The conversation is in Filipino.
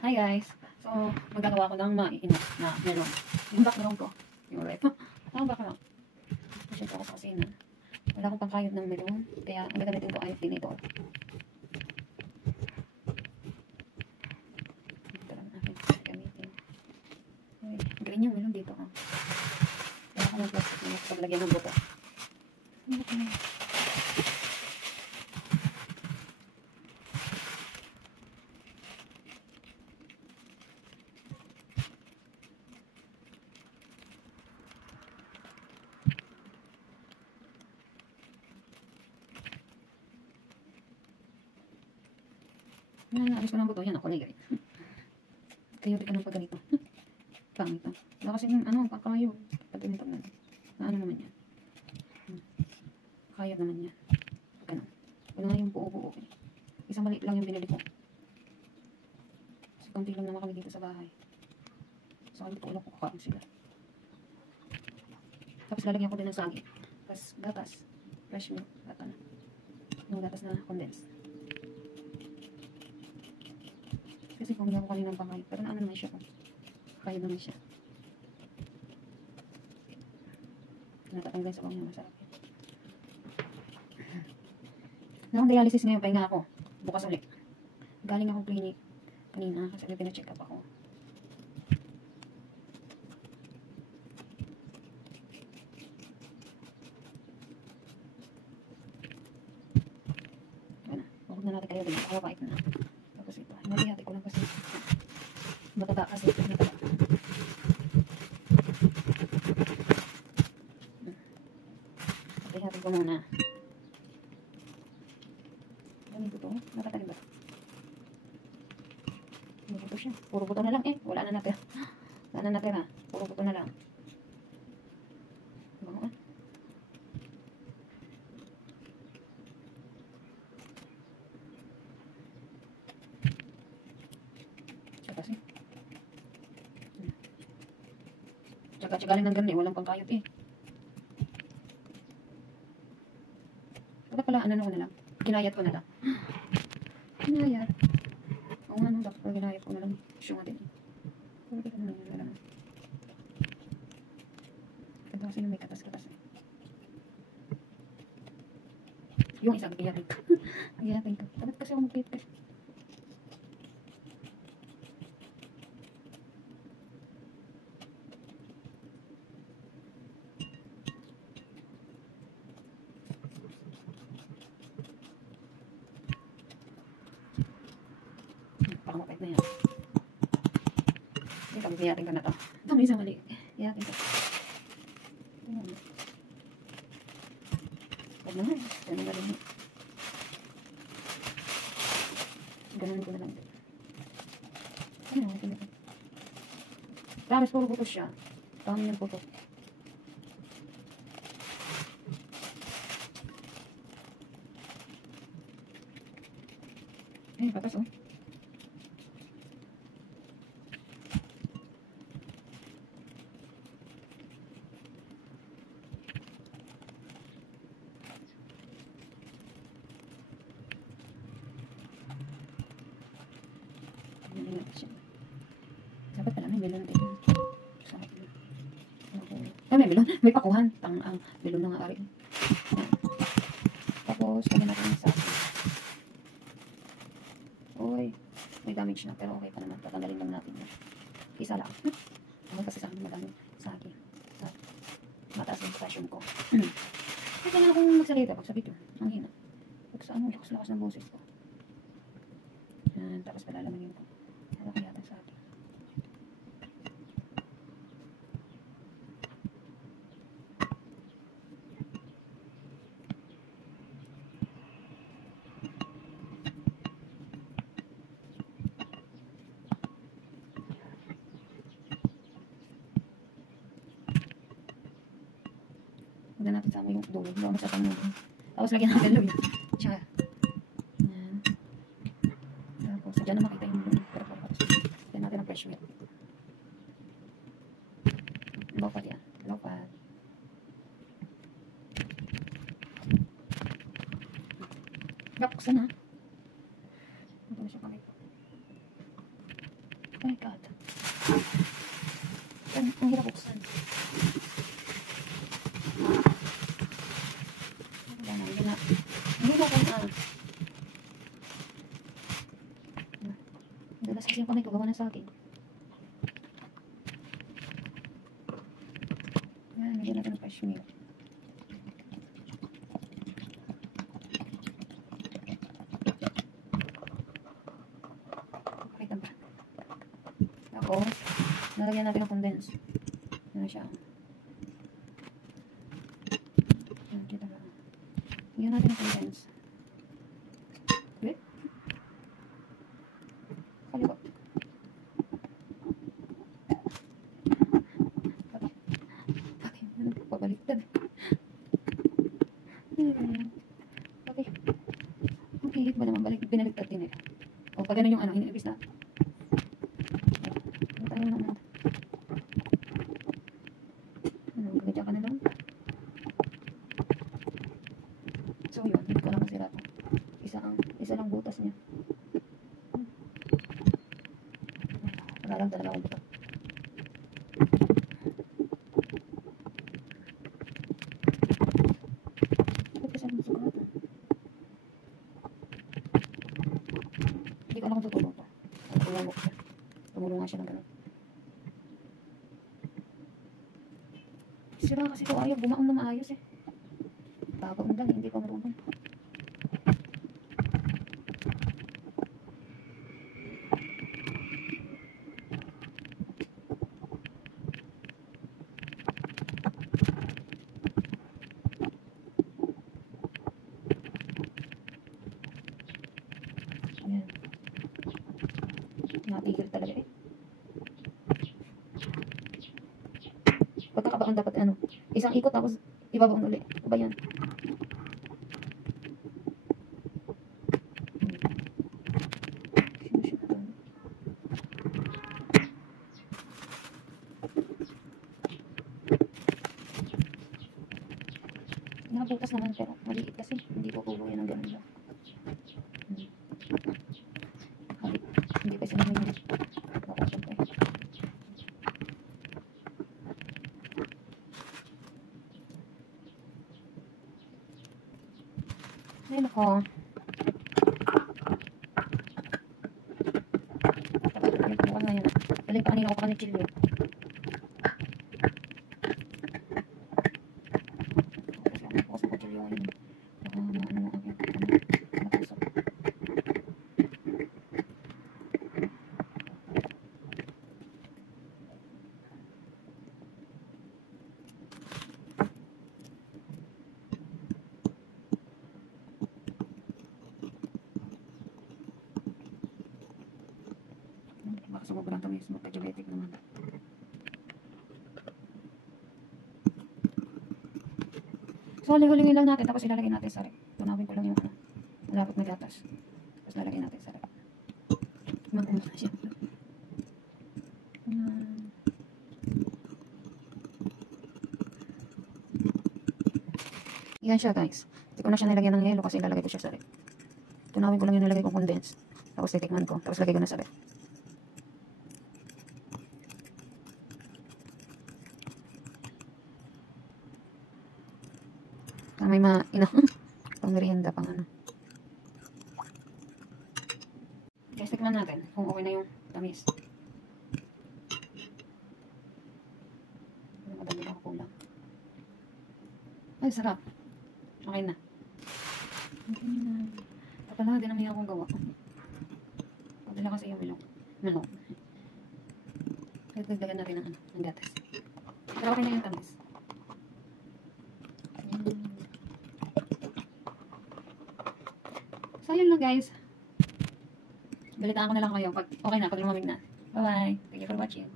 Hi guys! So, magagawa ko ng mainit na melon. Yung background ko, yung ref. Background. Kasi ito ako sa kusina. Wala akong pangkayod ng melon, kaya ang gagamitin ko ay tinidor. Ito lang aking gamitin. Uy, green yung melon dito. Wala akong ng plastic na paglagyan ng buto. Naalis ko ng buto. Yan ako na Kayo di ka ng pagganito. Pangit to. Wala kasi yung kakayo. Pagganito na. Ano naman yan? Kaya naman yan. Ganun. Wala na yung buo-buo. Isang maliit lang yung binili ko. Kasi konti lang naman kami dito sa bahay. So, kami tulong ko kakain sila. Tapos lalagyan ko din ng sagi. Tapos gatas. Fresh milk. Gata na. Yung gatas na condensed. Kasi kung hindi ako kanina ng pangkayod. Pero naman siya. Kayod naman siya. Natatanggal sa kanya. Masarap. Nakang dialysis ngayon. Pahinga ako. Bukas ulit. Galing ako clinic kanina. Kasi pina-check up ako. Ano. Huwag na natin kayo din. Nakakapait na. Tapos ito. Hinati-hati ko lang kasi. Mataba kasi. Mataba. Hati-hati ko muna. Ganito to. Nakatalim ba? Puro buto siya. Puro buto na lang eh. Wala na natira. Wala na natira. Puro buto na lang. Bango ah. Siya kasi. Tsaga-tsagaling ng ganun eh. Walang pangkayot eh. Wala pala, ano ko na lang. Ginayat ko na lang. Ginayat. Oo nga, no, dapat ginayat ko na lang. Siya nga din. Pero kita naman yung laman. Ganda kasi yung may katas-katas eh. Yung isa, giyatin ko. Giyatin ko. Dapat kasi ako mag-clip eh. Baka mapait na yan. Hindi kami, hiyatin ka na to. Ito, may isang mali. Hiyatin ka. Huwag na nga. Ganun na rin. Ganun ko na lang. Ano na, ito. Promise, puro butos siya. Dami yung butos. Eh, patas oh. Dapat pala may melon din. Ay, may melon. May pakuhan. Ang melon na nga rin. Tapos, kanya natin yung sasi. Uy, may damage na. Pero okay pa naman. Tatanggalin lang natin. Isa lang. Ako kasi sa akin madami sagi. Mataas yung presyon ko. Kaya kailangan akong magsalita pag sa video. Ang hina. Pag sa lakas-lakas ng boses ko. Yan, tapos palalaman ko. Ano kaya ito sa akin? Huwag natin sama yung dulo. Huwag masapang mo. Tapos lagyan natin luya. Tsaka. Yan. Tapos, dyan na makita yung luya. Lagyan natin ang fresh milk. Lopat yan. Lopat. Buksan ha. Ito na siya kamay. Oh my God. Ang hirap buksan. Wala na, hindi na. Hindi na kung hindi na sasing kamay ko, gawa na sa akin. Ayan, hindi natin ang fresh milk. Pakita ba? Tapos, nalagyan natin ang condense. Ano siya? Ayan, kita ba? Lagyan natin ang condense. Okay? Kaliwa. Pati, ano? Pabaliktad. Pati. Ang hihit ba naman? Binaliktad din eh. O, pag ganun yung ano, inibis na. Tayo naman. Ano, ganyan ka na lang. So yun, hindi ko lang masira to. Isa lang butas niya. Wala lang talaga akong butas. Ba't kasi ang sugat? Hindi ko alam kung tutulong to. Tutulong ko siya. Tumulong nga siya ng gano'n. Sira kasi ito ayaw bumaon na maayos eh. Babaon lang, hindi pa marunong. Ayan. Natigil talaga eh. Pagkakabaon dapat ano, isang ikot tapos ibabaon ulit. Ano ba yan? Nakabutas naman pero maliit kasi hindi ko kulo yan ng ganun lang. Hindi pa sila may nakasyon ko eh. Ayun ako. Tapos yung pagbukas na yun. Galing pa kanina ko pa kanitsilyo. Bukas na kutsilyo yun. Baka maano na ako. Napasok. Baka sobrang tamis, magka-diabetic naman. So, hulingin lang natin, tapos ilalagay natin sa rep. Tunawin ko lang yung ano, malapot na gatas. Tapos lalagay natin sa rep. Mag-umus na siya. Yan siya guys. Hindi ko na siya nilagyan ng yelo kasi ilalagay ko siya sa rep. Tunawin ko lang yung nilagay kong condense. Tapos titikman ko. Tapos lagay ko na sa rep. May pang merienda, pang ano. Guys, tikman natin kung okay na yung tamis. Madami ako kulang. Ay, sarap. Okay na. Okay na. Kapala, din naman akong gawa. Padala kasi yung milong. Kaya dagdagan natin ng, ng gatas. Pero okay na yung tamis. So, yun lang guys. Balitaan ko na lang kayo pag okay na, pag lumamig na. Bye-bye. Thank you for watching.